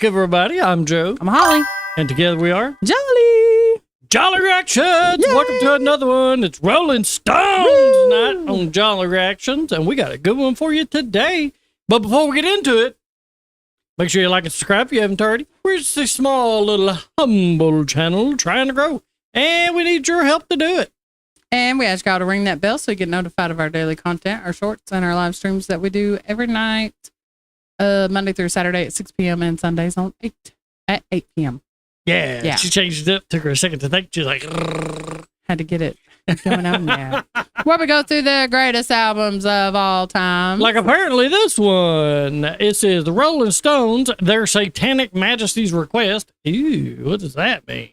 back, everybody. I'm Joe. I'm Holly. And together we are Jolly Reactions. Yay! Welcome to another one. It's Rolling Stones night on Jolly Reactions, and we got a good one for you today. But before we get into it, make sure you like and subscribe if you haven't already. We're just a small little humble channel trying to grow, and we need your help to do it. And we ask y'all to ring that bell so you get notified of our daily content, our shorts, and our live streams that we do every night, Monday through Saturday at 6 p.m. and Sundays at 8 p.m. Yeah, she changed it up. Took her a second to think. She's like, had to get it going on there. Where we go through the greatest albums of all time. like apparently this one. It says the Rolling Stones, Their Satanic Majesties Request. Ew, what does that mean?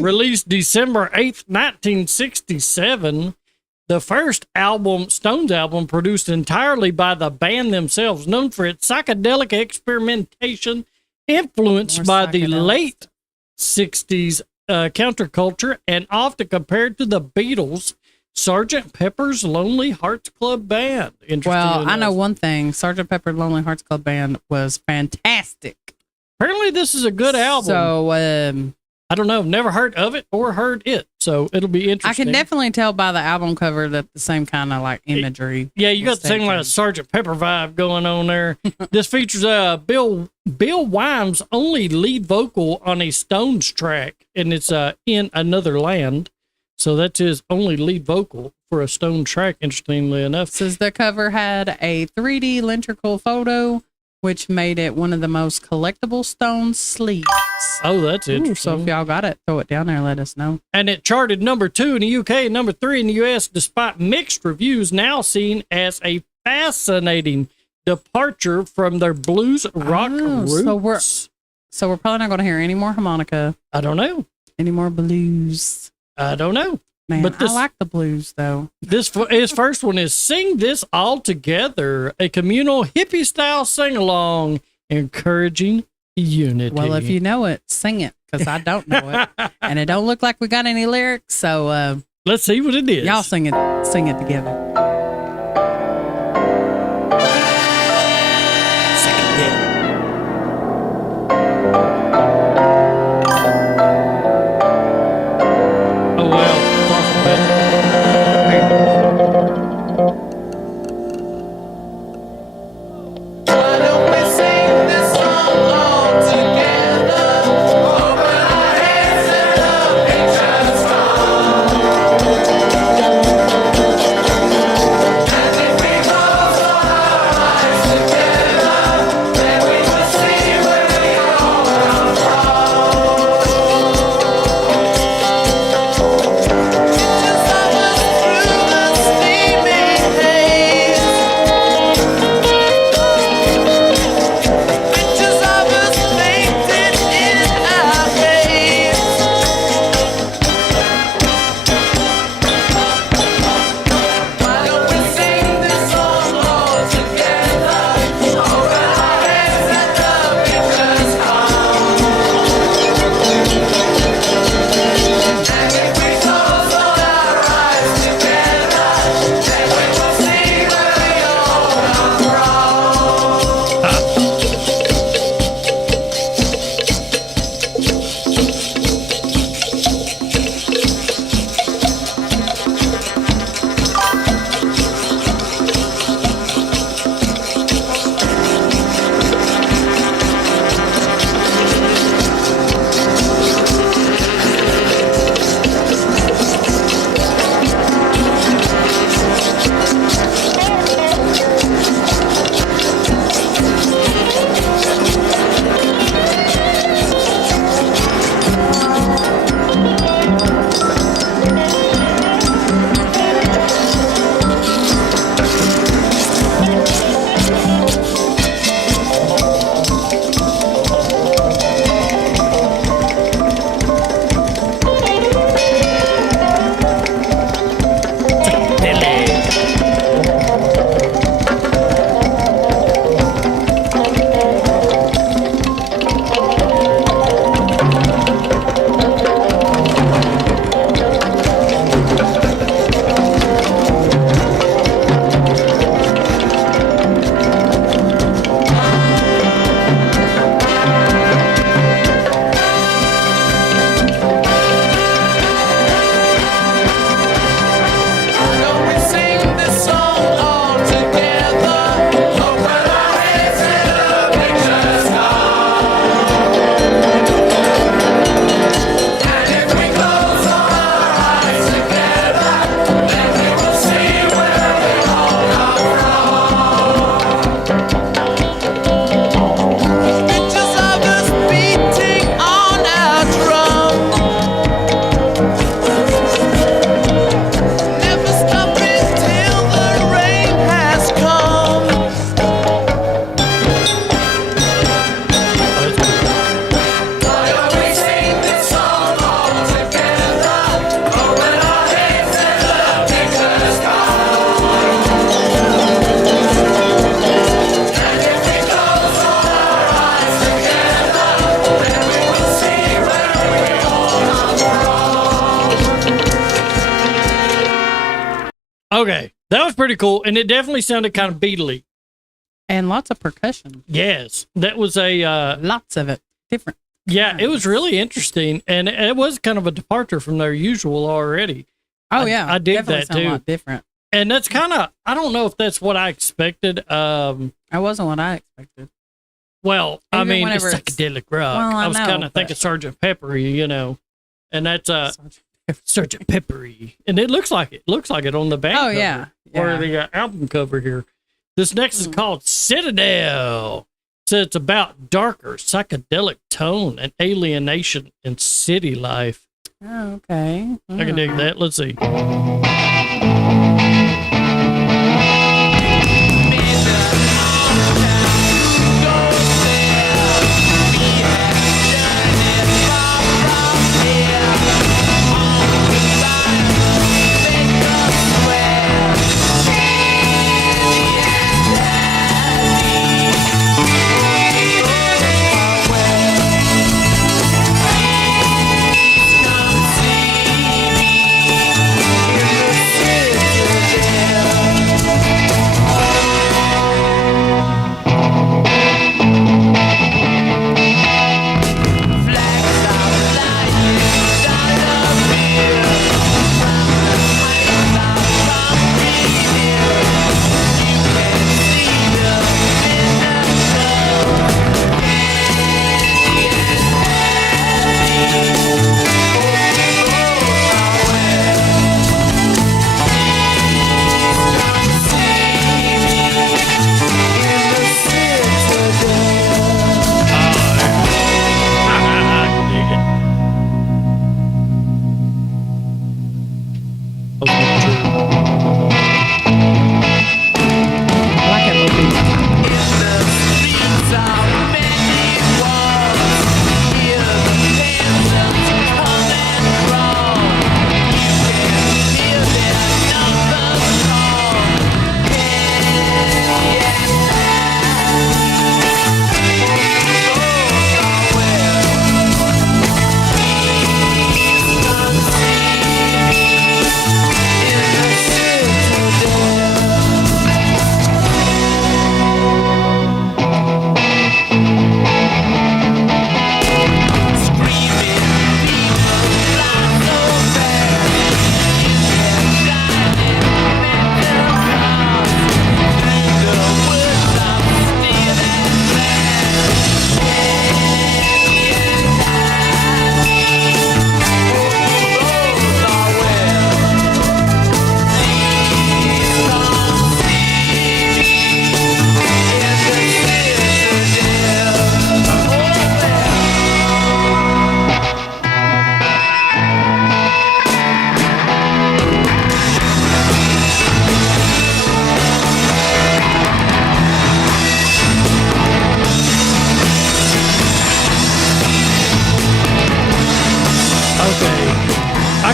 Released December 8th, 1967. The first album, Stones album, produced entirely by the band themselves, known for its psychedelic experimentation, influenced by the late 60s counterculture, and often compared to the Beatles' Sgt. Pepper's Lonely Hearts Club Band. Well, I know one thing. Sgt. Pepper's Lonely Hearts Club Band was fantastic. Apparently, this is a good album. So, I don't know. Never heard of it or heard it. So it'll be interesting. I can definitely tell by the album cover that the same kind of like imagery. Yeah, you got the same like a Sgt. Pepper vibe going on there. This features Bill Wyme's only lead vocal on a Stones track, and it's In Another Land. So that's his only lead vocal for a Stone track, interestingly enough. Says the cover had a 3D lyntrical photo, which made it one of the most collectible Stones sleeves. Oh, that's interesting. So if y'all got it, throw it down there and let us know. And it charted number 2 in the UK and number 3 in the US, despite mixed reviews, now seen as a fascinating departure from their blues rock roots. So we're probably not going to hear any more harmonica. I don't know. Any more blues. I don't know. Man, but this, I like the blues, though. His first one is Sing This All Together, a communal hippie-style sing-along encouraging unity. Well, if you know it, sing it, because I don't know it. And it don't look like we got any lyrics, so... let's see what it is. Y'all sing it together. pretty cool, and it definitely sounded kind of beatly. And lots of percussion. Yes, that was a lots of it. Different. Yeah, kinds. it was really interesting, and it was kind of a departure from their usual already. Oh yeah, I dig definitely that sound too. A lot different. And that's kind of, I don't know if that's what I expected. That wasn't what I expected. Well, I Even mean, it's whenever it's- psychedelic rock. Well, I I was know, kind of but- thinking Sergeant Peppery, you know, and that's Sergeant Peppery, and it looks like it. Looks like it on the back. Oh yeah, or the album cover here. This next is called Citadel. So it's about darker psychedelic tone and alienation in city life. Oh, okay. I can dig that. Let's see.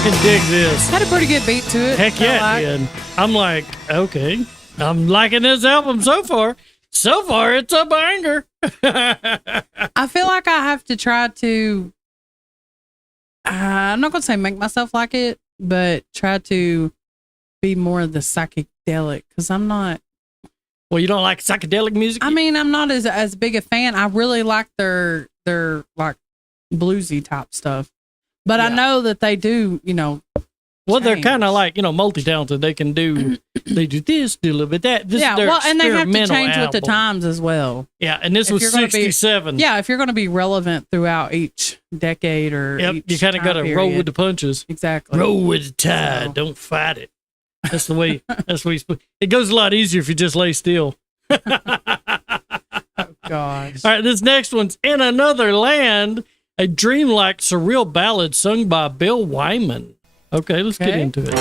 can dig this. Had a pretty good beat to it. Heck yeah, it did. I'm like, okay, I'm liking this album so far. So far, it's a banger. I feel like I have to try to, I'm not going to say make myself like it, but try to be more of the psychedelic because I'm not. Well, you don't like psychedelic music? I mean, I'm not as big a fan. I really like their like bluesy type stuff. But yeah. I know that they do, well, they're kind of like, multi-talented. They can do, they do this, do a little bit that. This yeah, is well, and they have to change album. with the times as well. Yeah, and this was 67. If you're going to be relevant throughout each decade or each you kind of got to roll with the punches. Exactly. Roll with the tide. So. Don't fight it. That's the way, it goes a lot easier if you just lay still. Oh, gosh. All right, this next one's In Another Land, a dreamlike surreal ballad sung by Bill Wyman. Okay, let's get into it.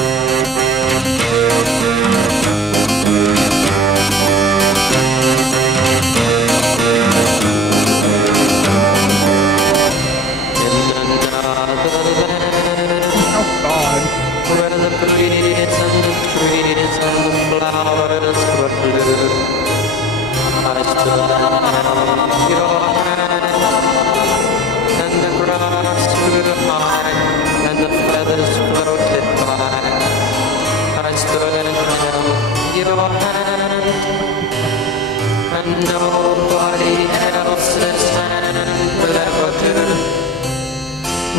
Your hand, and nobody else's hand will ever do.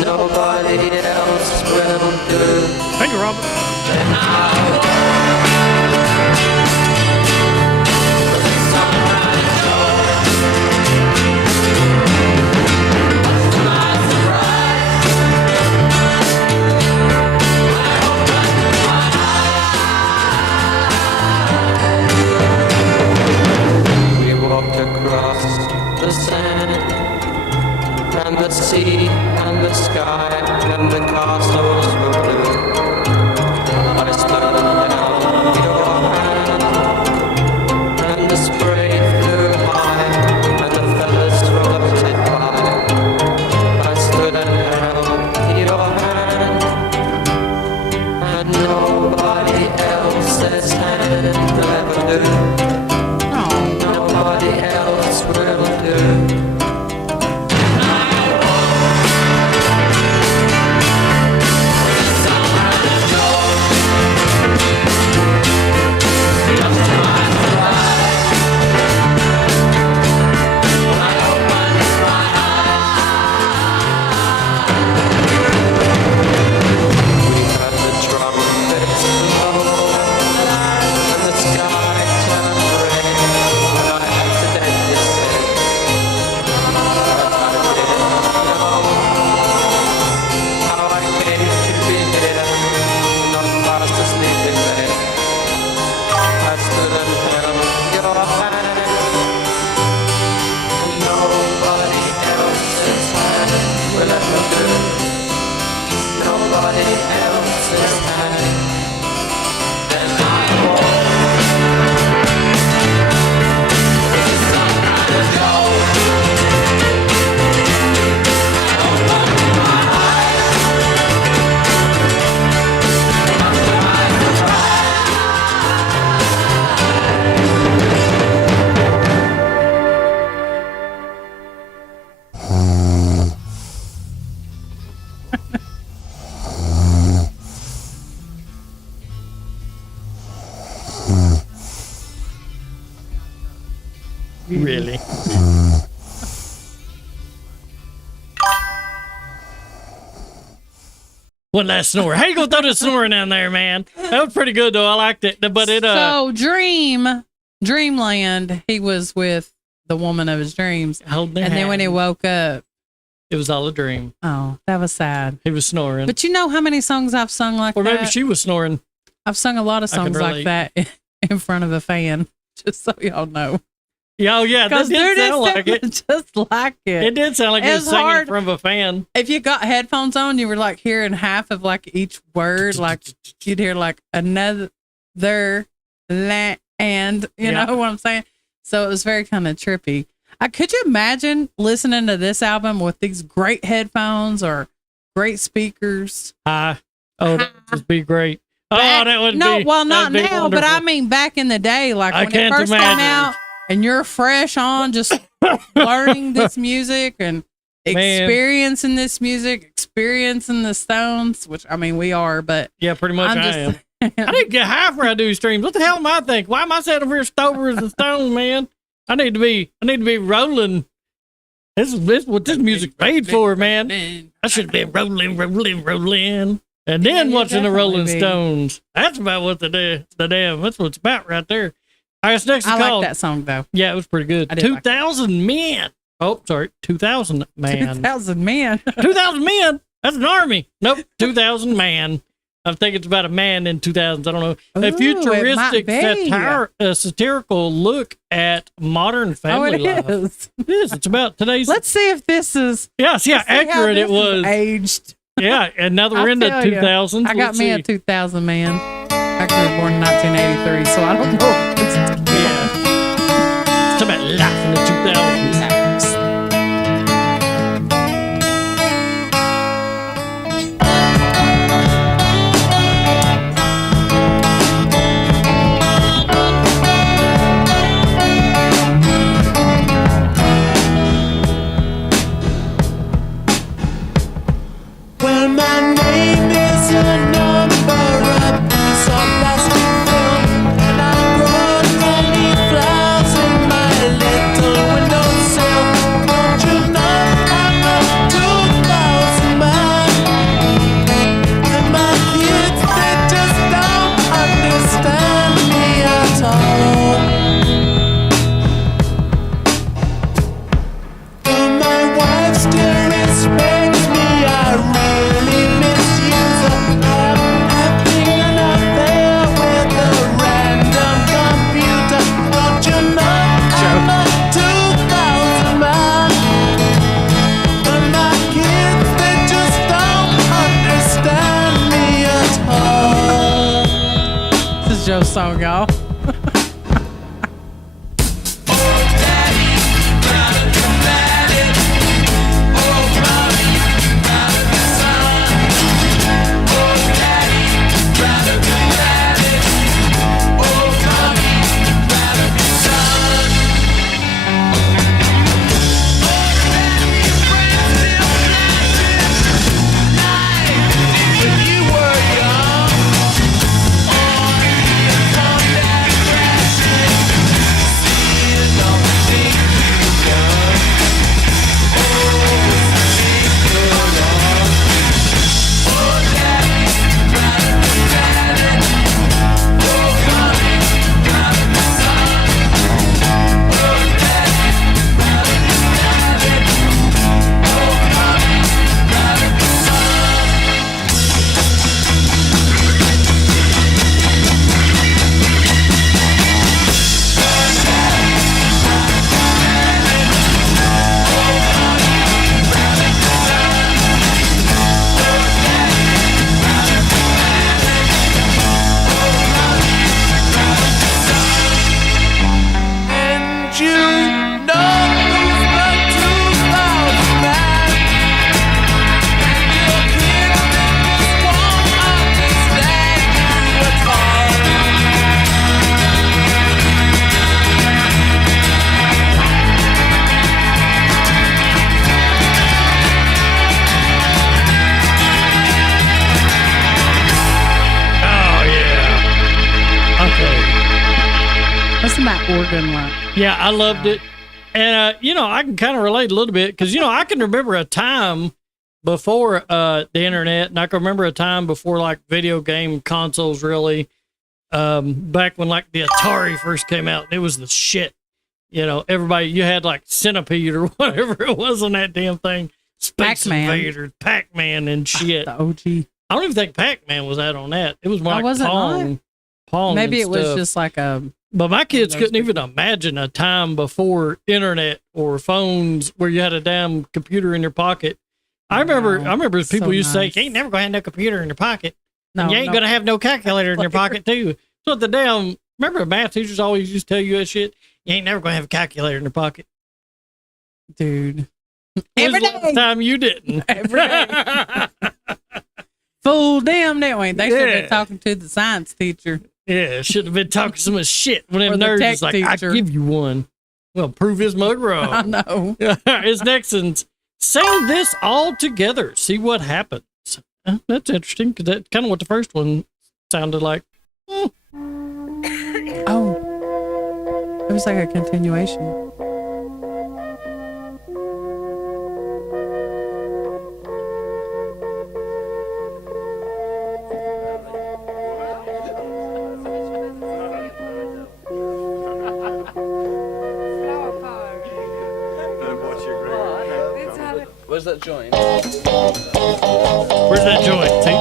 Nobody else will do. Thank you, Robert. Then I across the sand and the sea and the sky and the castles were blue. I stood down your hand and the spray flew high and the feathers floated by. I stood and held your hand and nobody else's hand will ever do. Nobody else will do. Really? One last snore. How you gonna throw the snoring down there, man? That was pretty good though. I liked it. But it So Dreamland, he was with the woman of his dreams. Holding their And then when he hand. woke up, It was all a dream. oh, that was sad. He was snoring. But you know how many songs I've sung like Or that? maybe she was snoring. I've sung a lot of I can songs like that in front of a fan, just so y'all know. Yeah, oh yeah, that did sound like it. Just like it. It did sound like it was It's singing hard. from a fan. If you got headphones on, you were like hearing half of like each word, like you'd hear like another land, you Yeah. know what I'm saying? So it was very kind of trippy. Could you imagine listening to this album with these great headphones or great speakers? Oh, that would just be great. Oh, that would no, be well, not that'd be now, but I wonderful. mean back in the day, like I when it can't first came imagine. out, and you're fresh on just learning this music and experiencing this music, experiencing the Stones, which I mean we are, but Yeah, pretty much I'm I just am. I need to get high before I do streams. What the hell am I thinking? Why am I sitting over here sober as a stone, man? I need to be rolling. This is what this music's made for, man. I should have been rolling. And then Yeah, watching the Rolling definitely be. Stones. That's about what the damn, that's what it's about right there. All right, next is I called. like that song though. Yeah, it was pretty good. I did like 2,000 men. Oh, sorry. 2,000 man. 2,000 men. 2,000 men. That's an army. Nope. 2,000 man. I think it's about a man in 2000s. I don't know. A Ooh, futuristic it might be. satirical look at modern family life. is. It is. It's about today's. Let's see if this is. Yeah, see how let's see how accurate this it is was. aged. Yeah, and now that we're I in the tell ya, 2000s. I got let's me see. a 2000 man. Actually, I was born in 1983, so I don't know. If it's Yeah. It's about life in the 2000s. Well, my name is a number up some plastic film, and I grow song, y'all. Organ one. Yeah, I loved it. And, I can kind of relate a little bit because, I can remember a time before the internet, and I can remember a time before like video game consoles really, back when like the Atari first came out. It was the shit. Everybody, you had like Centipede or whatever it was on that damn thing. Space Pac-Man. Invaders, Pac-Man and shit. The OG. I don't even think Pac-Man was out on that. It was more like Pong. Maybe and it was stuff. just like a... But my kids couldn't even imagine a time before internet or phones where you had a damn computer in your pocket. I remember people used to say, you ain't never gonna have no computer in your pocket. And you ain't gonna have no calculator in your pocket too. So the damn, remember math teachers always used to tell you that shit? You ain't never gonna have a calculator in your pocket. Dude. Every day. Last time you didn't. Every day. Fool damn, didn't we? They should have been talking to the science teacher. Yeah, should have been talking so much shit when them nerds is like, teacher. I give you one. Well, prove his mug wrong. I know. His next one's sing this all together. See what happens. That's interesting because that's kind of what the first one sounded like. Oh, it was like a continuation. Where's that joint? Where's that joint? See?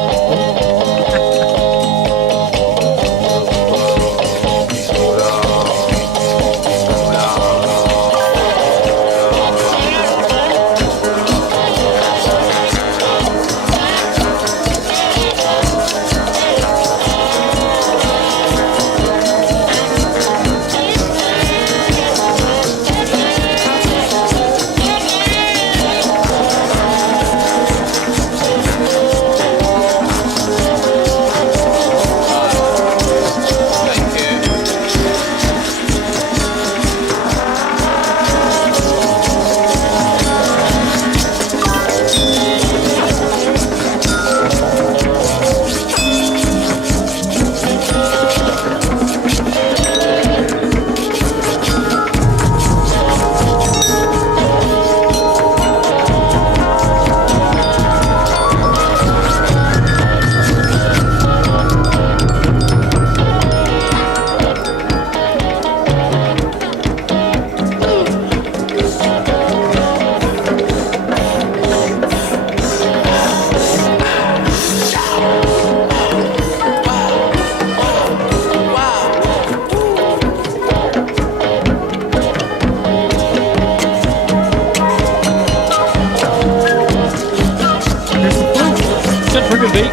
Pretty good beat.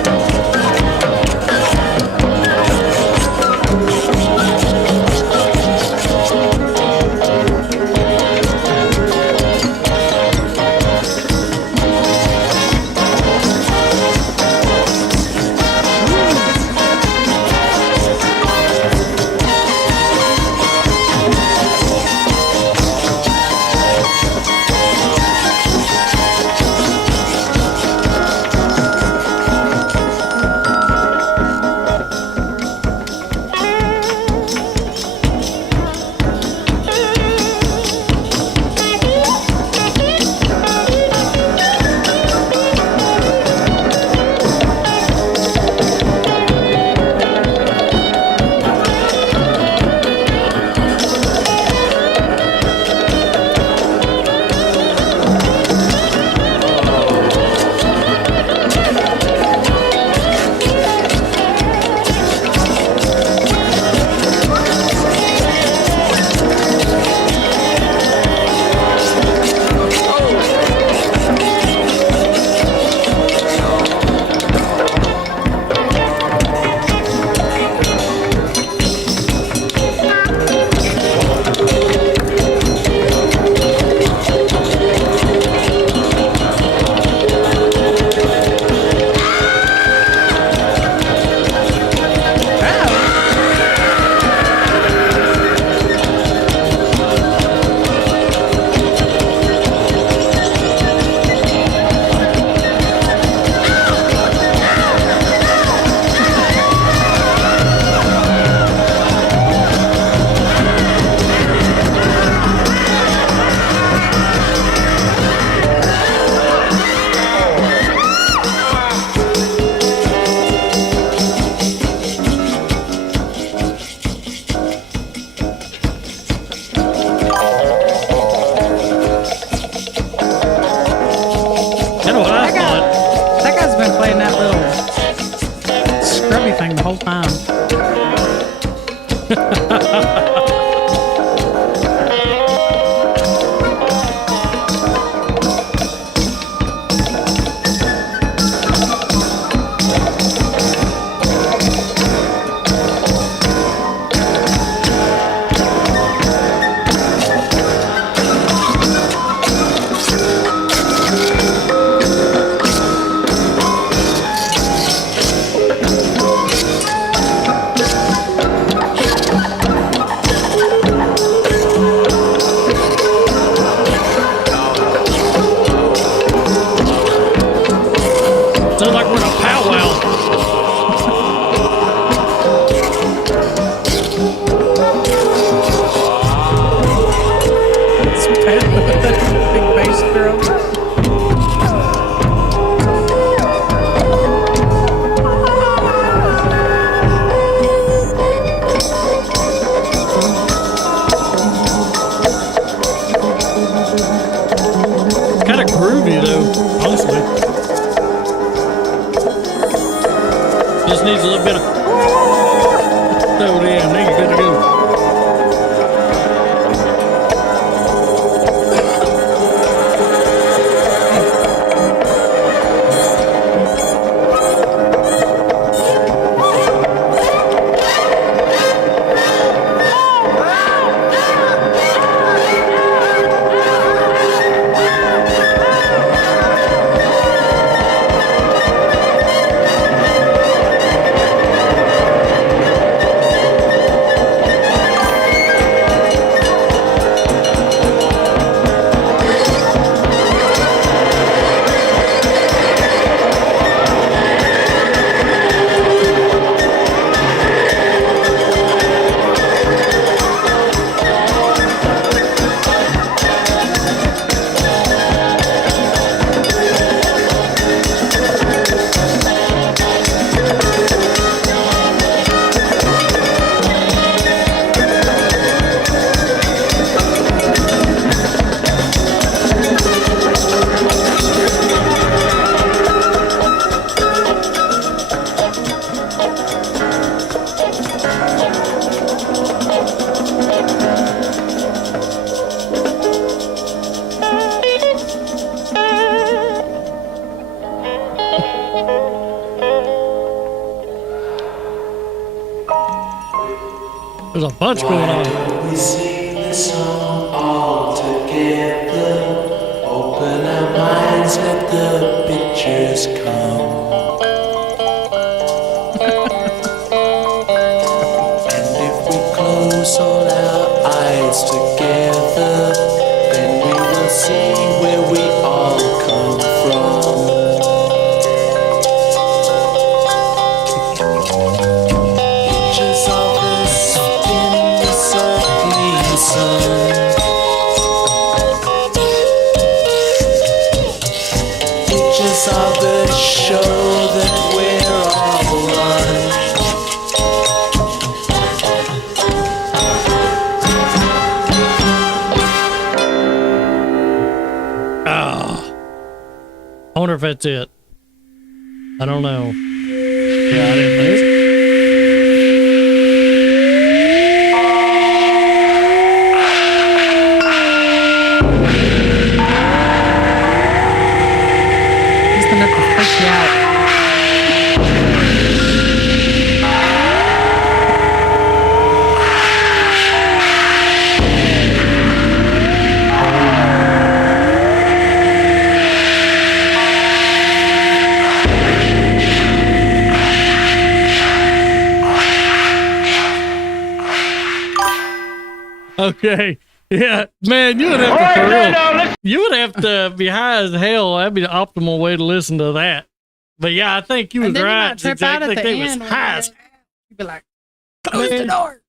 just needs a little bit of throw it in. There you're good to go. There's a bunch going on. We sing this song all together. Open our minds, let the pictures come. And if we close all our eyes together, then we will see where we all come from. Pictures of us in the circling sun. Pictures of us show that we're all one. I wonder if that's it. I don't know. Yeah, I didn't think so. Just enough to freak you out. Okay. Yeah, man, you would have to for real. You would have to be high as hell. That'd be the optimal way to listen to that. But yeah, I think you was And then you right. might trip out at the They was end. high as You'd be like, close the door.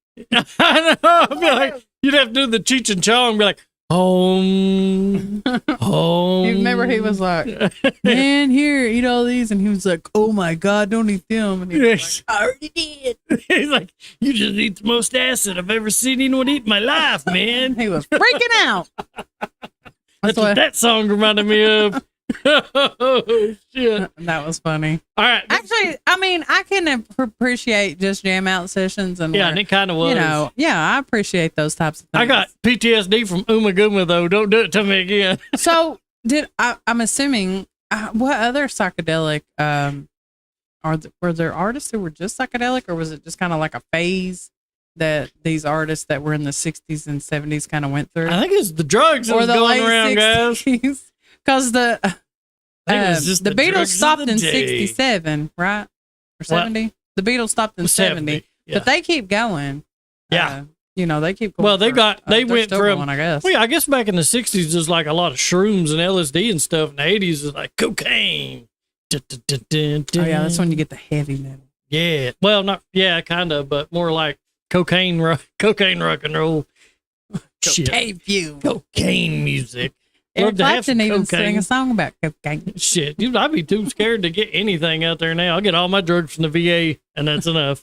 I know. I'd be like, you'd have to do the Cheech and Chong and be like, home, home. You remember he was like, man, here, eat all these. And he was like, oh my God, don't eat them. And he was Yes. like, I already did. He's like, you just eat the most acid I've ever seen anyone eat in my life, man. He was freaking out. That's what that song reminded me of. Oh, shit. That was funny. All right. Actually, I mean, I can appreciate just jam out sessions and Yeah, where, and it kind of was. you know, yeah, I appreciate those types of things. I got PTSD from Uma Guma, though. Don't do it to me again. So I'm assuming what other psychedelic were there artists who were just psychedelic, or was it just kind of like a phase that these artists that were in the 60s and 70s kind of went through? I think it's the drugs that or was the going late around, guys. 60s? Because the I think it was just the the Beatles drugs of stopped the in day. 67, right? Or 70? The Beatles stopped in 70. Yeah. But they keep going. Yeah. You know, they keep going. Well, they they're went still from, going, I guess. well, yeah, I guess back in the 60s, there's like a lot of shrooms and LSD and stuff. In the 80s, it's like cocaine. Oh, yeah, that's when you get the heavy metal. Yeah. Well, not, yeah, kind of, but more like cocaine rock and roll. Shit. Cocaine fuel. Cocaine music. Eric Love to have Clapton some even cocaine. sang a song about cocaine. Shit, dude, I'd be too scared to get anything out there now. I'll get all my drugs from the VA, and that's enough.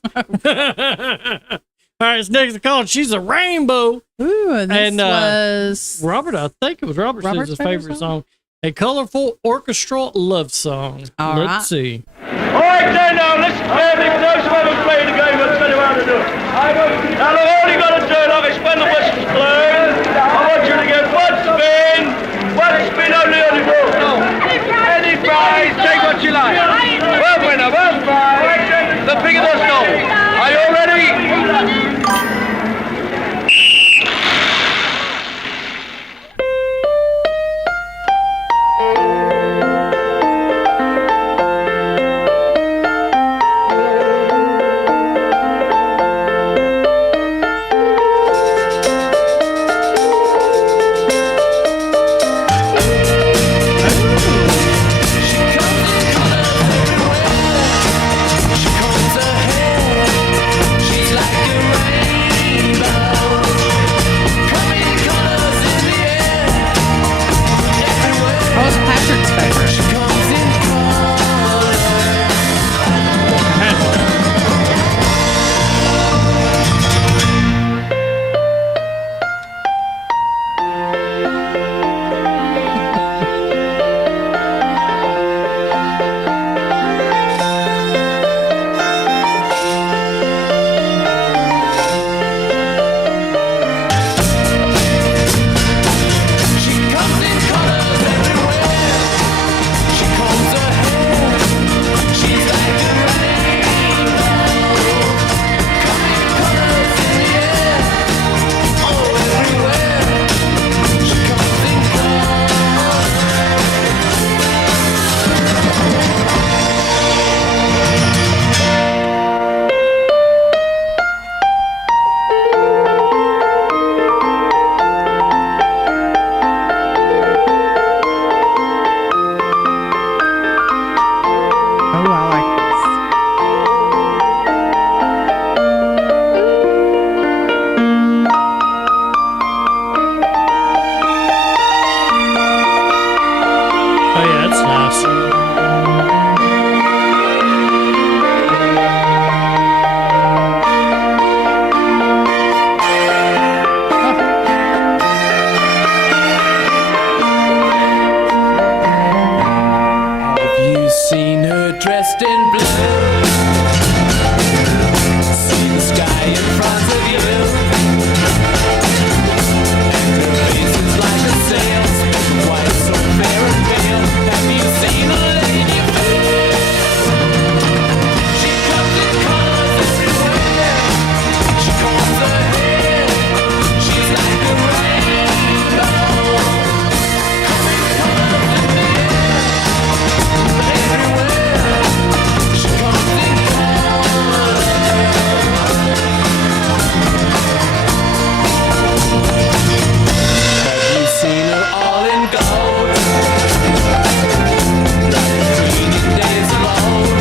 All right, it's next called She's a Rainbow. Ooh, and this And, was Robert, I think it was Robert says his favorite song. A colorful orchestral love song. All Let's right. see. All right, then, now, listen carefully, for those who haven't played the game, I'll tell you how to do it. Now, all you got to do, like it's when the whistle's blown, I want you to get one spin only on the ball. Any prize, take what you like. One winner, one prize, the bigger the snow. Are you all ready? What was Patrick's favorite? Oh, I like this. Oh yeah, that's nice. Have you seen her dressed in blue? See the sky in front of you. And her face is like a sail, white so fair and pale. Have you seen a lady fair? She comes in colors everywhere. She combs her hair. She's like a rainbow. Coming colors in the air. Everywhere. She comes in colors. Have you seen her all in gold? Like the queen in days of old.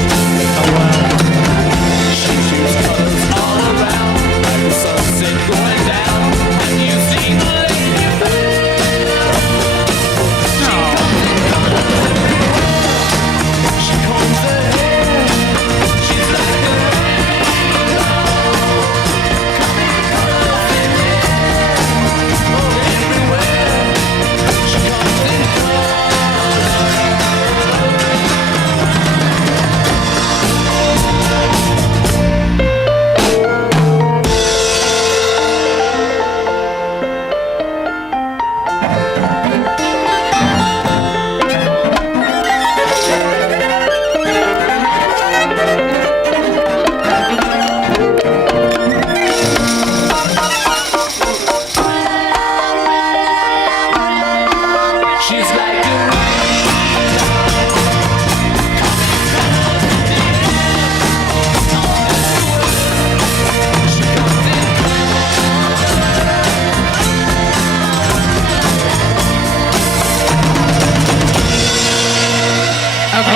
She shoots colors all around, like the sunset going down. Have you seen the lady fair? She combs her hair. She's like a rainbow. Coming colors in the air. Oh, everywhere. She comes in colors. She's like a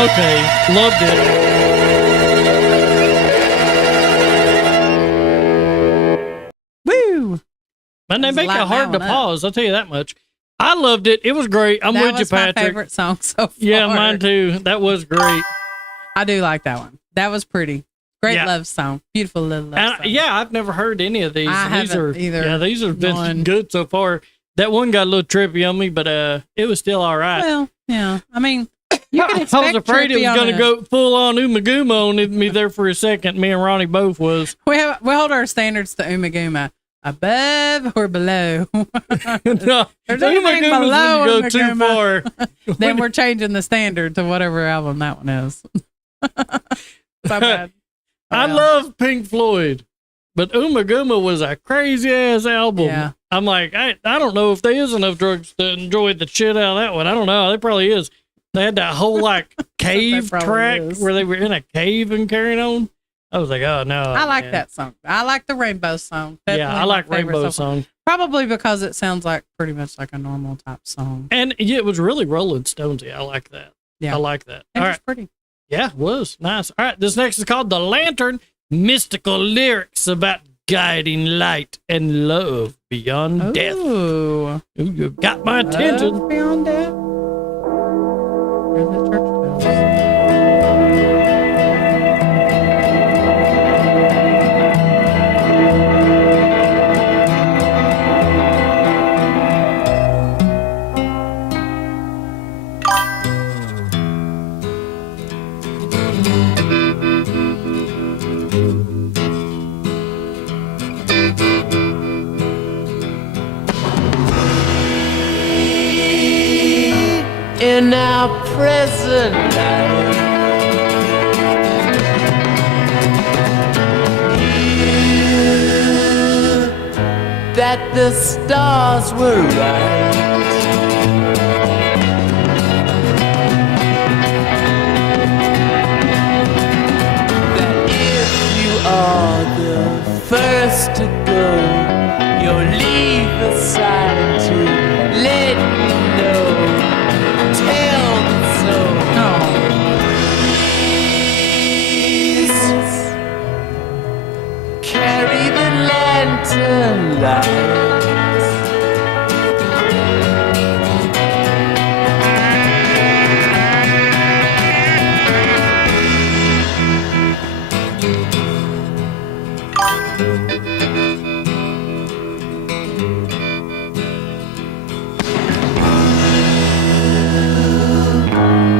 Okay, loved it. Woo! And they Let's make it lighten hard that to one up. pause. I'll tell you that much. I loved it. It was great. I'm That with you, was my Patrick. favorite song so far. Yeah, mine too. That was great. I do like that one. That was pretty. Great Yeah. love song. Beautiful little love And song. yeah, I've never heard any of these. I and these haven't are either. Yeah, these have been One. good so far. That one got a little trippy on me, but it was still all right. Well, yeah. I mean, You can I was expect afraid it Trippy was on going to a- go full on Umaguma on me there for a second. Me and Ronnie both was. We hold our standards to Umaguma. Above or below? No, There's anything below when you go too Umaguma. far. Then we're changing the standard to whatever album that one is. So bad. I Well, love Pink Floyd, but Umaguma was a crazy ass album. Yeah. I'm like, I don't know if there is enough drugs to enjoy the shit out of that one. I don't know. There probably is. They had that whole like cave probably track is. where they were in a cave and carrying on. I was like, oh no. I like man. that song. I like the Rainbow song. Yeah, Definitely I my like favorite Rainbow so far. Song. Probably because it sounds like pretty much like a normal type song. And yeah, it was really Rolling Stonesy. I like that. Yeah. I like that. And All it's right. pretty. Yeah, it was nice. All right, this next is called The Lantern. Mystical lyrics about guiding light and love beyond death. Ooh. Ooh, you got my attention. Love beyond death. Hear the church bells. In our present life, that the stars were right. That if you are the first to go, you'll leave a sign to let me know. Tell me so. Please carry the lantern light.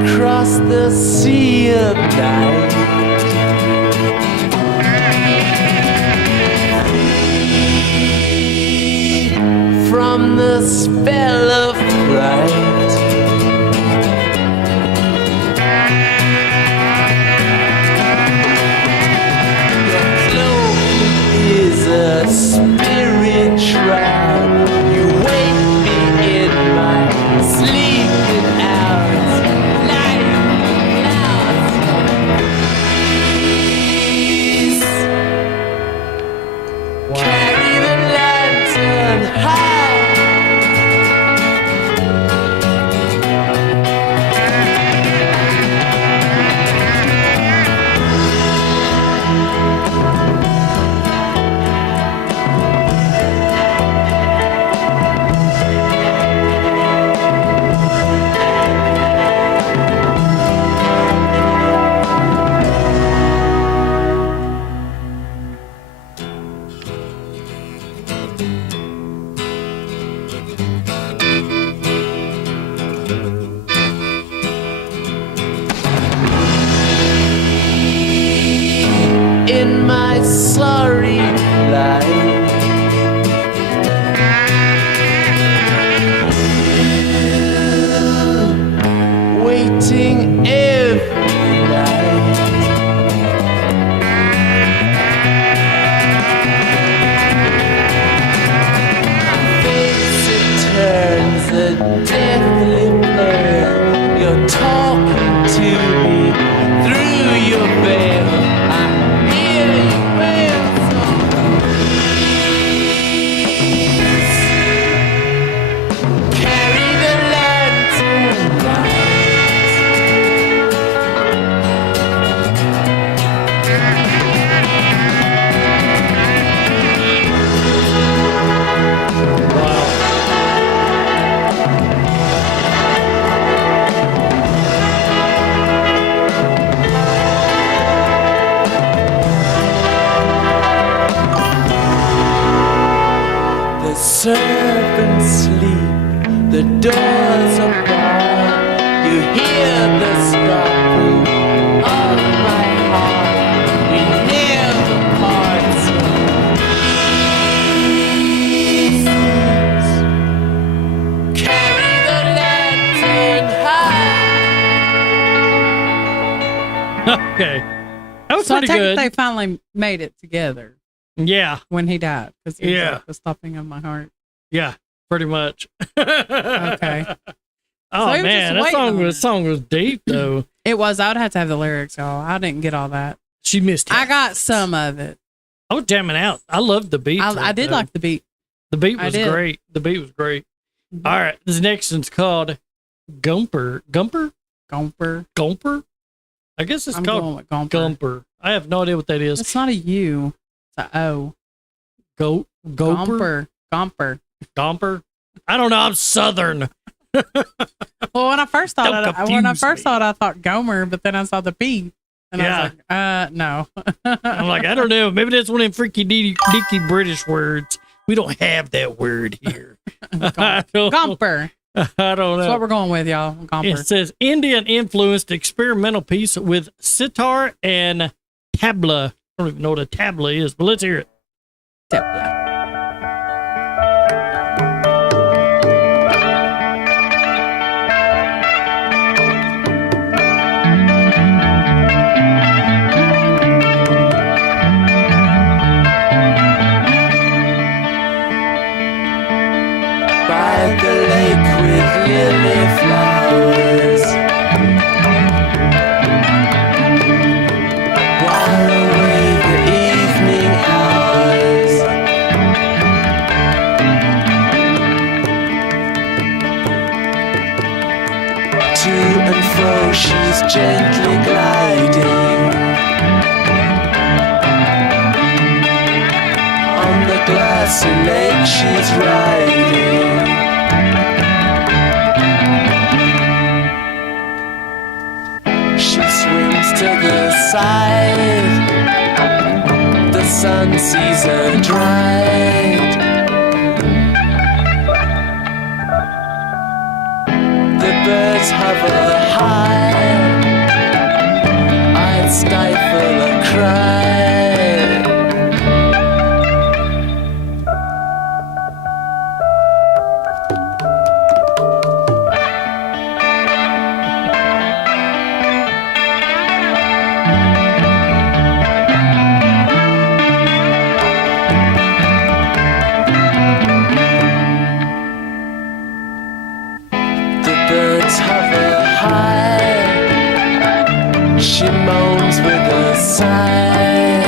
Across the sea of night, from the spell of fright. Your cloak is a spirit shroud. You wake me in my sleeping hours. Carry the lantern high. In my sorry life, waiting every night. My face it turns a deathly pale. You're talking to me through your veil. I hear you wail so please carry the lantern light. The servants sleep, the doors are barred. hear the stopping of my heart? We never part. Carry the lantern high. Okay. That was So I pretty take it good. they finally made it together Yeah. when he died because he was Yeah. like the stopping of my heart. Yeah. Pretty much. Okay. Oh So he was man, just that waiting on song was deep though. It was. I would have to have the lyrics, y'all. I didn't get all that. She missed it. I got some of it. I was jamming out. I loved the beat. I did like the beat. the beat I was did. great. The beat was great. Mhm. All right, this next one's called Gomper. Gomper? Gomper. Gomper? I guess it's I'm called going with Gomper. Gomper. I have no idea what that is. It's not a U. It's a O. Gomper? Gomper. Gomper. Gomper? I don't know. I'm Southern. Well, when I first thought Don't it, I confuse me. thought Gomer, but then I saw the P, and Yeah. I was like, no. I'm like, I don't know. Maybe that's one of them freaky deaky British words. We don't have that word here. I don't- Gomper. I don't That's know. what we're going with, y'all. It Gomper. says Indian influenced experimental piece with sitar and tabla. I don't even know what a tabla is, but let's hear it. Tabla. By the lake with lily flowers, while away the evening hours. To and fro she's gently gliding on the glassy lake she's riding. She swims to the side, the sun sees her dried. The birds hover high, I'd stifle a cry. The birds hover high, she moans with a sigh.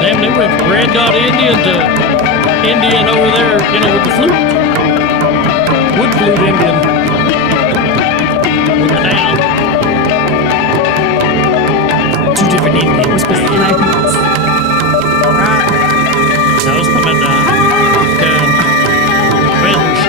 Damn, they went from Red Dot Indian to Indian over there, with the flute. Wood flute Indian. With the down. Two different Indians, man. That was coming down. Feathers.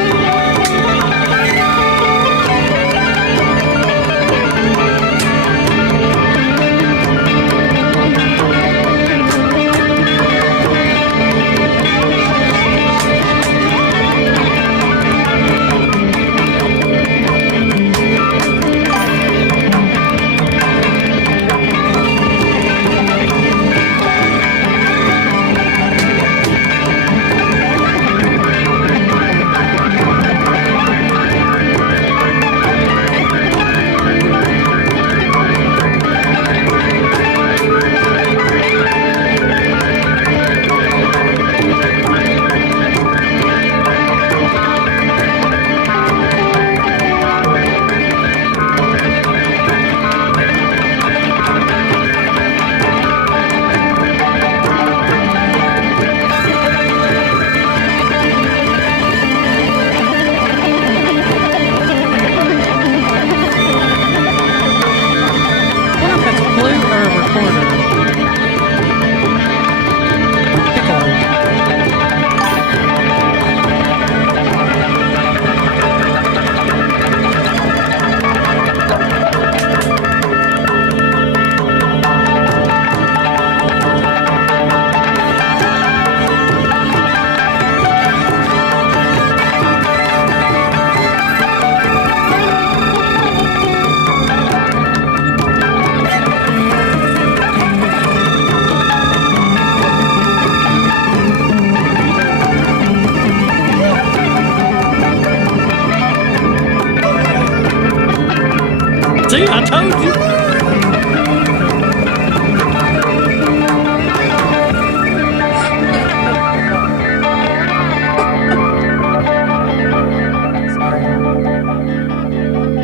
told you.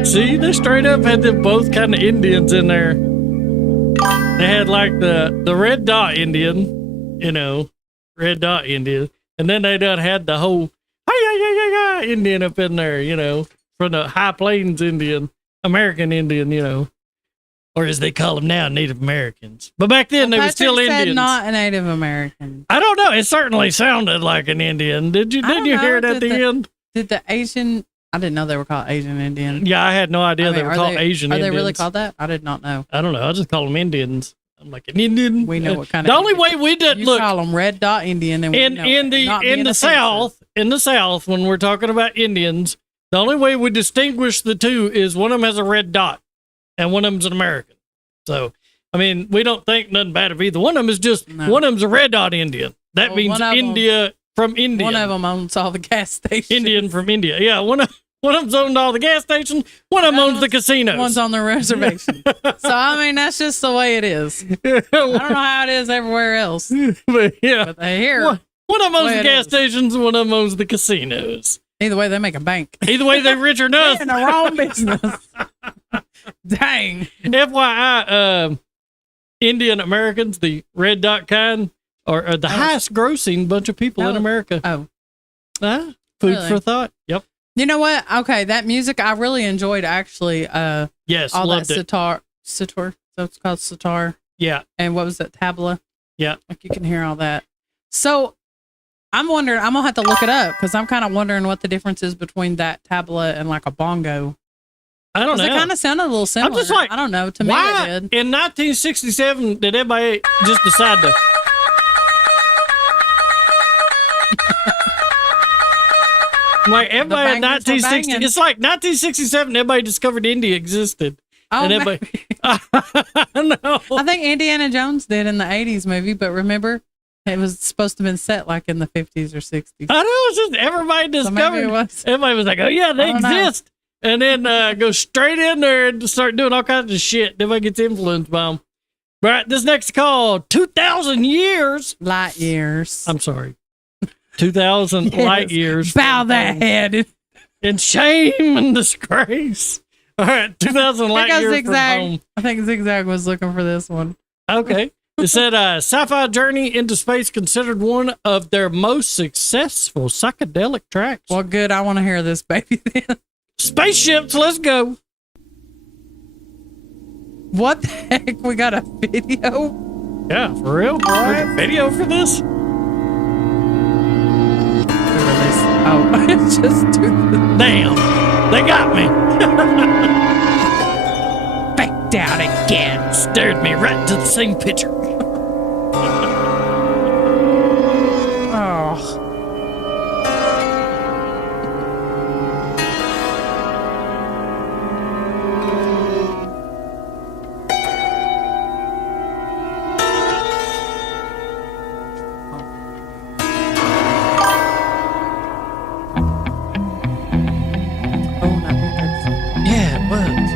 See, they straight up had them both kind of Indians in there. They had like the red dot Indian, you know, red dot Indian, and then they done had the whole Indian up in there, you know, from the High Plains Indian, American Indian, you know, or as they call them now, Native Americans. But back then they were still Patrick said Indians. not a Native American. I don't know. It certainly sounded like an Indian. Did you hear it at the end? Did the Asian? I didn't know they were called Asian Indian. Yeah, I had no idea they were called Asian Are Indians. they really called that? I did not know. I don't know. I just call them Indians. I'm like an Indian. We know what kind The of. only way we did You look call them red dot Indian, and we know in it, not being the offensive. South, when we're talking about Indians, the only way we distinguish the two is one of them has a red dot, and one of them's an American. So, I mean, we don't think nothing bad of either. One of them is just one of them's a red dot Indian. That Well, means one of India from India. One of them owns all the gas stations. Indian from India. Yeah, one of them's owned all the gas stations. One of them owns the casinos. One's on the reservation. So I mean, that's just the way it is. I don't know how it is everywhere else, But yeah, but here, one of them owns way the it gas is. stations. One of them owns the casinos. either way, they make a bank. Either way, they're richer than us. They're in the wrong business. Dang. FYI, Indian Americans, the red dot kind, are the highest grossing bunch of people in America. Oh, Food really? for thought. Yep. you know what? Okay, that music I really enjoyed actually. Yes, All that loved it. sitar. So it's called sitar. Yeah. And what was that? Tabla. Yeah. Like you can hear all that. So I'm wondering, I'm gonna have to look it up because I'm kind of wondering what the difference is between that tabla and like a bongo. I don't know. They kind of sounded a little similar. just like, I don't know. To me, Why it did. in 1967 did everybody just decide to? Like everybody in bangers were 1960, banging. it's like 1967. Everybody discovered India existed, Oh, and everybody. No, I think Indiana Jones did in the 80s movie, but remember, it was supposed to have been set like in the 50s or 60s. I know it's just everybody So maybe discovered. it was. Everybody was like, "Oh yeah, they I don't know. exist," and then go straight in there and start doing all kinds of shit. Everybody gets influenced by them. Right, this next call, 2,000 years. Light years. I'm sorry, 2,000 light years. Bow from that home. head. In shame and disgrace. All right, 2,000 light Because years Zigzag. from home. I think Zigzag was looking for this one. Okay. It said sci-fi journey into space considered one of their most successful psychedelic tracks. Well, good. I want to hear this, baby. Then. Spaceships, let's go. What the heck? We got a video? Yeah, for real? There's a video for this? Oh, it's just do the Damn. They got me. back down again. Stared me right into the same picture. Oh. Yeah, it was.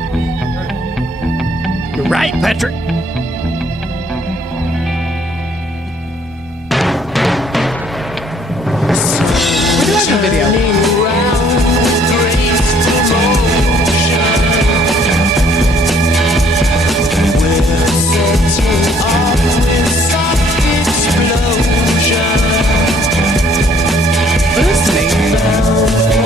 You're right, Patrick. We do have a video. Listening.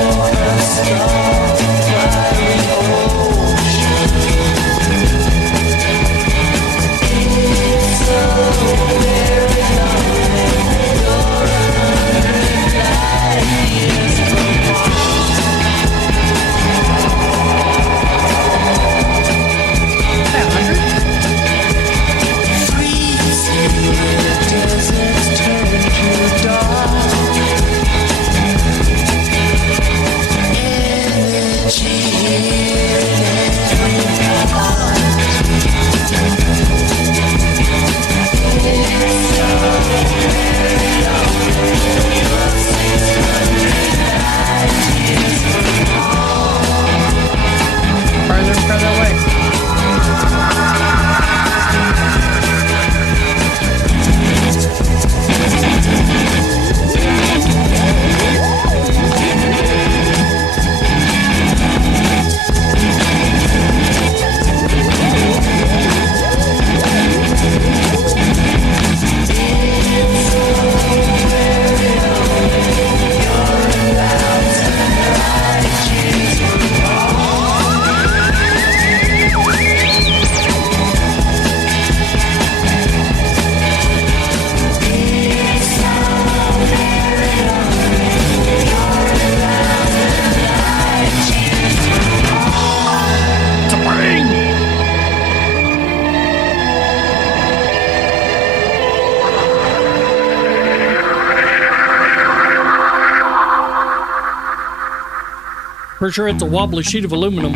Pretty sure it's a wobbly sheet of aluminum.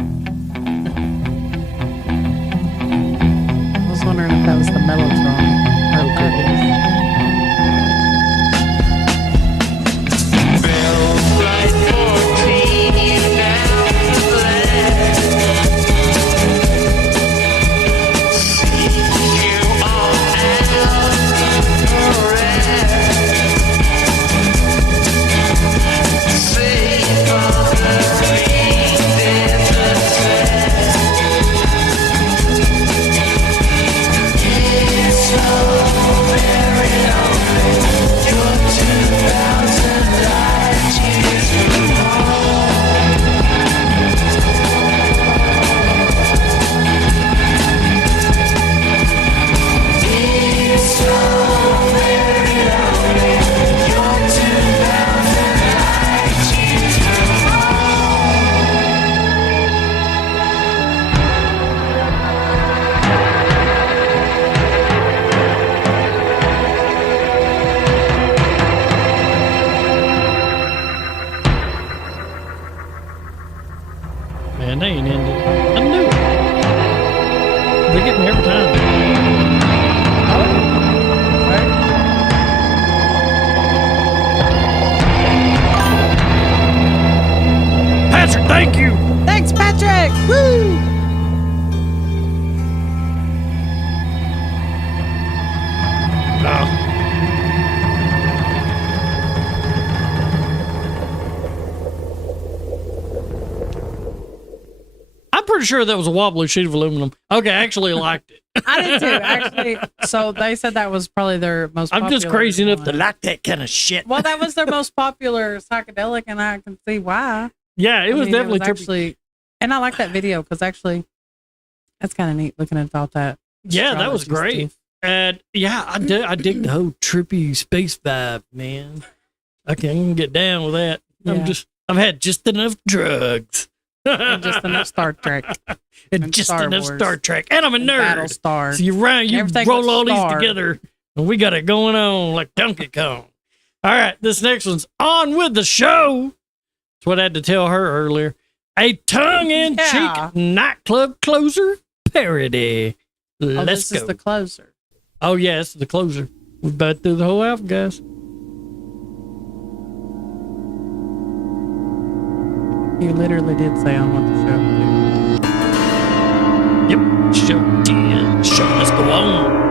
I was wondering if that was the Mellotron. Or if that is. Man, they ain't ended. I knew it. They get me every time. Patrick, thank you. Thanks, Patrick! Woo! I'm pretty sure that was a wobbly sheet of aluminum. Okay, I actually liked it. I did too, actually. So they said that was probably their most I'm popular just crazy enough to one. like that kind of shit. Well, that was their most popular psychedelic, and I can see why. Yeah, it was definitely trippy. actually, and I like that video because actually, that's kind of neat looking at all that. Yeah, that was astrology great. stuff. And yeah, I dig the whole trippy space vibe, man. I can get down with that. Yeah. I've had just enough drugs. And just enough Star Trek. and just Star enough Wars. Star Trek. And I'm a nerd. Battlestar. So you Everything roll with all these Star. together, and we got it going on like Donkey Kong. All right, this next one's on with the show. That's what I had to tell her earlier. A tongue-in-cheek Yeah. nightclub closer parody. Let's This go. is the closer. Oh, yeah, it's the closer. We've about through the whole album, guys. You literally did say on what the show. Yep, show did. Show must go on.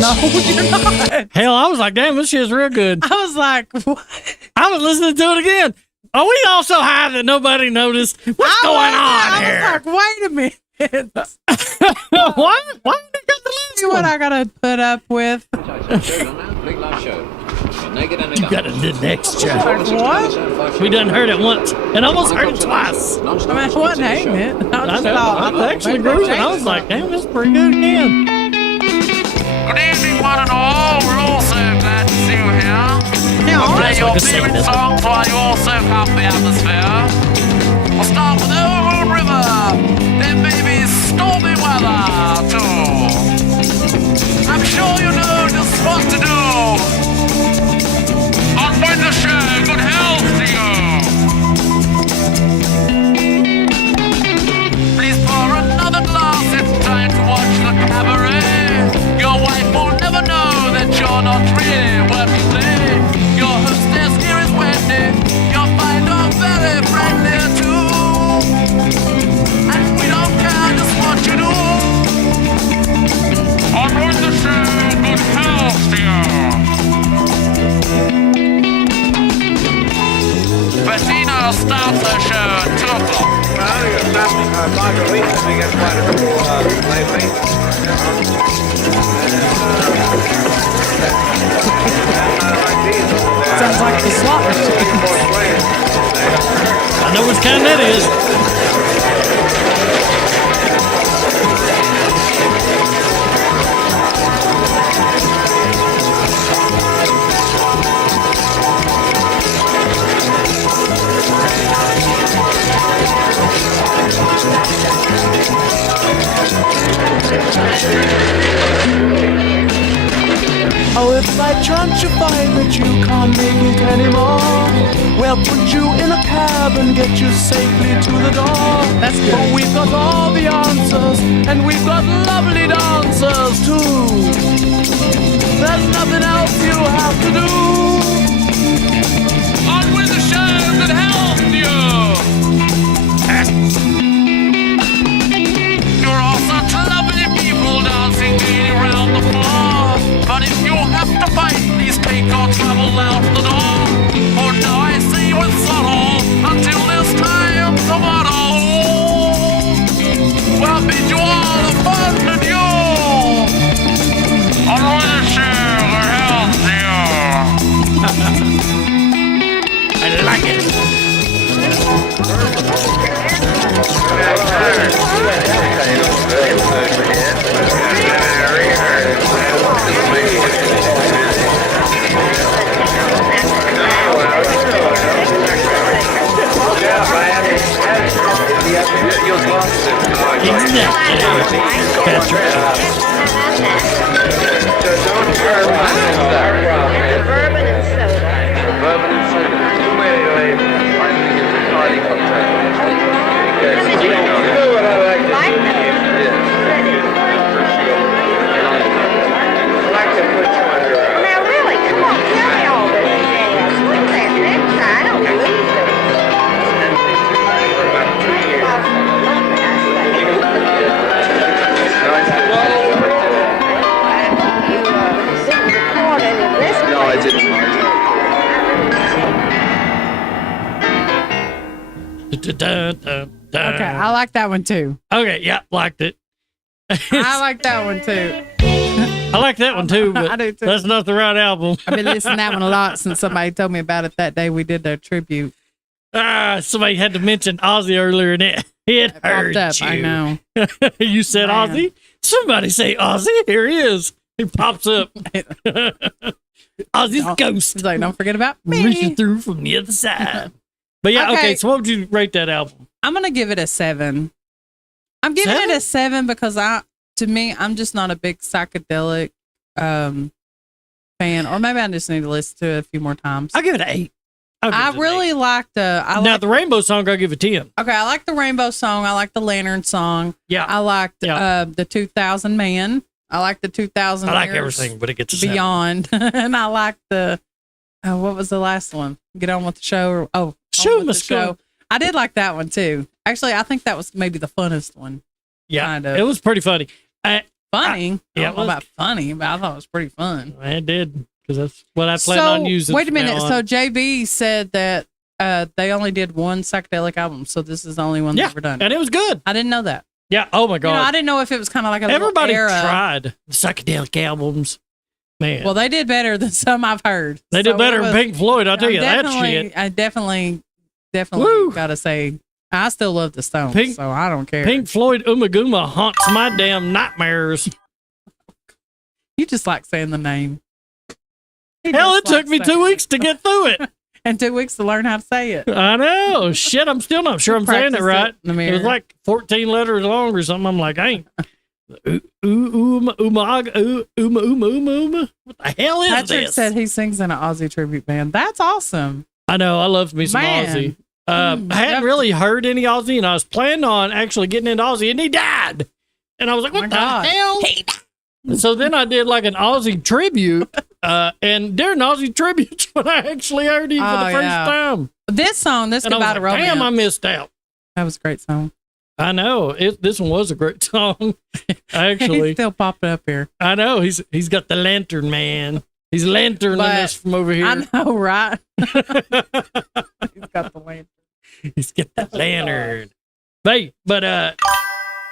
No, you're not. Hell, I was like, damn, this shit's real good. I was like, what? I was listening to it again. Are we all so high that nobody noticed? What's going on here? I was like, wait a minute. What? Why did they got the See last what one? I gotta put up with. You got to do the next job. What? We done heard it once and almost heard it twice. I mean, I wasn't hating it. I I just know. thought, I was actually grooving. I was like, damn, that's pretty good again. Good evening, one and all. We're all so glad to see you here. yeah, Play That's your like a favorite sickness. songs while you all soak up the atmosphere. I'll start with Old River, then maybe stormy weather too. I'm sure you know just what to do. On Winter Show, good health to you. Please pour another glass, it's time to watch the cabaret. Your wife will never know that you're not really working late. Your hostess here is Wendy, you'll find her very friendly too. And we don't care just what you do. On Winter Show, good health to you. Bettina starts her show at 2 o'clock. Margaritas, we get quite a few lately. Sounds like the slot machine. I know which kind that is. Oh, if by chance you find that you can't make it anymore, we'll put you in a cab and get you safely to the door. That's good. Oh, we've got all the answers, and we've got lovely dancers too. There's nothing else you have to do. On with the show, good health to you. You're all such lovely people dancing gaily around the floor. But if you have to fight, please take your trouble out the door. For now I say you with sorrow, until this time tomorrow. Well, bid you all a fun adieu. On with the show, good health to you. I like it. Bourbon and soda. Bourbon and soda. Too many labels. I think it's a party cocktail. You know what I like to Like them? Yes. I like to put you under Now, really, come on, tell me all this jazz. What's that next time? I don't believe it. for about 2 years. Didn't record any of this. No, I didn't. Okay, I like that one too. Okay, yeah, liked it. I like that one too. I like that one too, but I do too. that's not the right album. I've been listening to that one a lot since somebody told me about it that day we did their tribute. Somebody had to mention Ozzy earlier, and it hurt Popped up, you. I know. You said Man. Ozzy? Somebody say Ozzy. Here he is. He pops up. Ozzy's ghost He's like, don't forget about me. reaching through from the other side. But yeah, okay. So what would you rate that album? I'm gonna give it a 7. I'm giving it a 7 because to me, I'm just not a big psychedelic fan, or maybe I just need to listen to it a few more times. I'll give it an 8. I really like the. Now the Rainbow song, I'll give it 10. Okay, I like the Rainbow song. I like the Lantern song. Yeah, I liked the 2000 Man. I like the 2000. I like Years everything, but it gets a Beyond, and I like the. What was the last one? Get on with the show. Show must go. I did like that one too. Actually, I think that was maybe the funnest one. Yeah, kind of. It was pretty funny. Funny. I yeah, don't know about funny, but I thought it was pretty fun. It did, because that's what I plan on using. Wait a from minute. now on. So JB said that they only did one psychedelic album, so this is the only one they've ever done. And it was good. I didn't know that. Yeah. Oh my God. I didn't know if it was kind of like a Everybody little era. tried the psychedelic albums. Man. Well, they did better than some I've heard. They did better than Pink Floyd. I'll tell you that shit. I definitely gotta say, I still love the Stones, so I don't care. Pink Floyd Umaguma haunts my damn nightmares. You just like saying the name. Hell, it took me 2 weeks to get through it. and 2 weeks to learn how to say it. I know. Shit, I'm still not sure I'm saying it Practice right. it in the mirror. It was like 14 letters long or something. I'm like, I ain't. What the hell is Patrick this? said he sings in an Aussie tribute band. That's awesome. I know. I love me some Man. Aussie. I hadn't really heard any Aussie, and I was planning on actually getting into Aussie, and he died. And I was like, what my the God. hell? So then I did like an Aussie tribute, and during Aussie tributes when I actually heard him for Oh, the first yeah. time. This song, this And I was Goodbye to like, Romance. damn, I missed out. That was a great song. I know. This one was a great song. He's Actually, still popping up here. I know. He's got the lantern, man. He's lanterning But us from over here. I know, right? He's got the lantern. He's got the lantern. But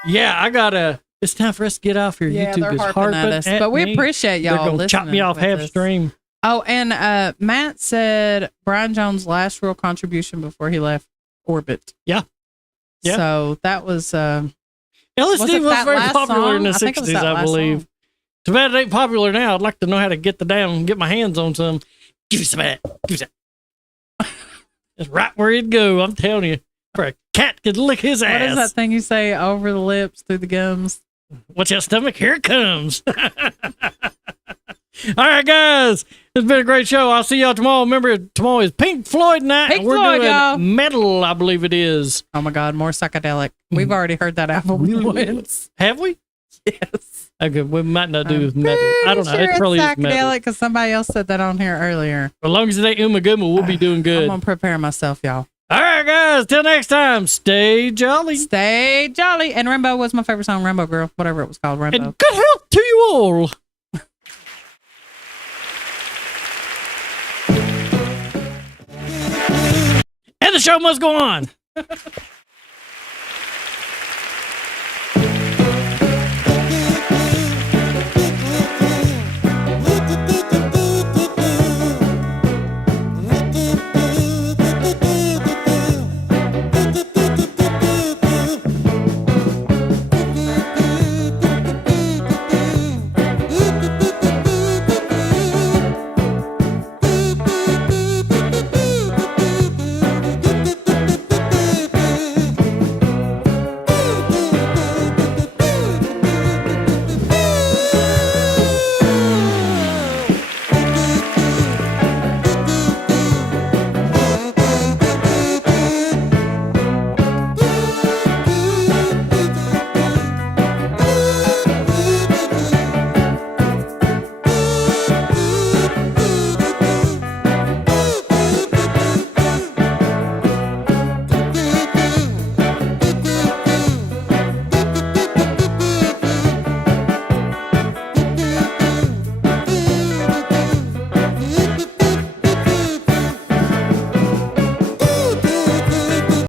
yeah, I gotta. It's time for us to get off here. Yeah, YouTube they're is harping harping at us. But we me. appreciate They're y'all gonna listening. chop me off with half us. stream. Oh, and Matt said Brian Jones' last real contribution before he left orbit. Yeah. Yeah. So that was LSD Was was it that very last popular in song? the I think it was 60s, that I last believe. song. Too bad it ain't popular now. I'd like to know how to get get my hands on some. Give me some of that. Give me some. It's right where it'd go. I'm telling you. For a cat could lick his ass. What is that thing you say? Over the lips, through the gums. Watch your stomach. Here it comes. All right, guys. It's been a great show. I'll see y'all tomorrow. Remember, tomorrow is Pink Floyd night. Pink and we're Floyd, doing y'all. metal, I believe it is. Oh my God, more psychedelic. We've already heard that album once. Have we? Yes. Okay, we might not do with metal. I don't know. Sure It probably is metal. psychedelic because somebody else said that on here earlier. As long as it ain't Uma Guma, we'll be doing I'm good. gonna prepare myself, y'all. All right, guys. Till next time, stay jolly. Stay jolly. And Rainbow was my favorite song. Rainbow Girl, whatever it was called. Rainbow. And good health to you all. And the show must go on.